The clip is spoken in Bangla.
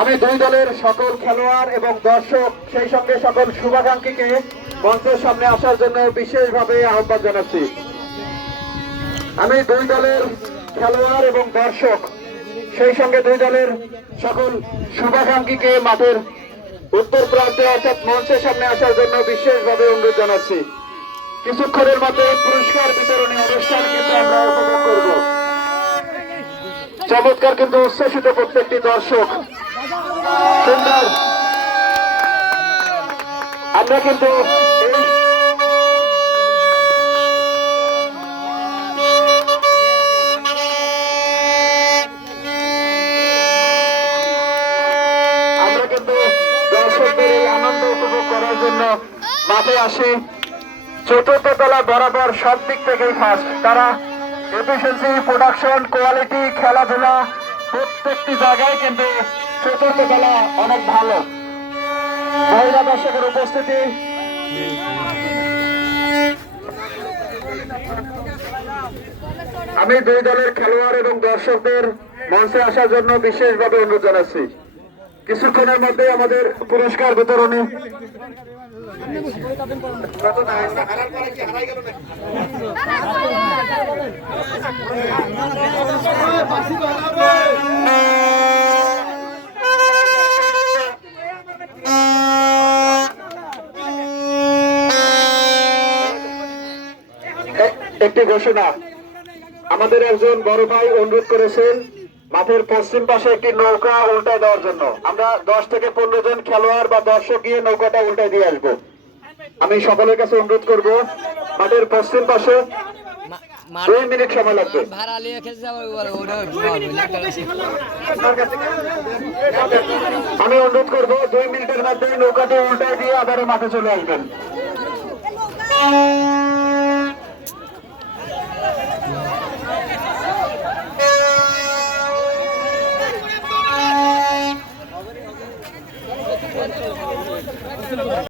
আমি দুই দলের সকল খেলোয়াড় এবং দর্শক, সেই সঙ্গে সকল শুভাকাঙ্ক্ষীকে মঞ্চের সামনে আসার জন্য বিশেষভাবে আহ্বান জানাচ্ছি। আমি দুই দলের খেলোয়াড় এবং দর্শক, সেই সঙ্গে দুই দলের সকল শুভাকাঙ্ক্ষীকে মাঠের উত্তর প্রান্তে অর্থাৎ মঞ্চের সামনে আসার জন্য বিশেষভাবে অনুরোধ জানাচ্ছি। কিছুক্ষণের মধ্যে পুরস্কার বিতরণী অনুষ্ঠান কিন্তু আমরা উপভোগ করব। চমৎকার কিন্তু উচ্ছ্বসিত প্রত্যেকটি দর্শক সুন্দর আমরা কিন্তু করার জন্য মাঠে আসি। চতুর্থ বরাবর সব দিক থেকেই ফার্স্ট তারা এফিসিয়েন্সি প্রোডাকশন কোয়ালিটি খেলাধুলা, প্রত্যেকটি জায়গায় কিন্তু অনেক ভালো। মহিলা দর্শকের উপস্থিতি। আমি দুই দলের খেলোয়াড় এবং দর্শকদের মঞ্চে আসার জন্য বিশেষভাবে অনুরোধ জানাচ্ছি। কিছুক্ষণের মধ্যে আমাদের পুরস্কার বিতরণী। একটি ঘোষণা। আমাদের একজন বড় ভাই অনুরোধ করেছেন মাঠের পশ্চিম পাশে একটি নৌকা উল্টায় দেওয়ার জন্য। আমরা দশ থেকে পনেরো জন খেলোয়াড় বা দর্শক গিয়ে নৌকাটা উল্টায় দিয়ে আসব। আমি সকলের কাছে অনুরোধ করব, মাঠের পশ্চিম পাশে দুই মিনিট সময় লাগবে। আমি অনুরোধ করব, দুই মিনিটের মধ্যে নৌকাটি উল্টায় দিয়ে আবার মাঠে চলে আসবেন।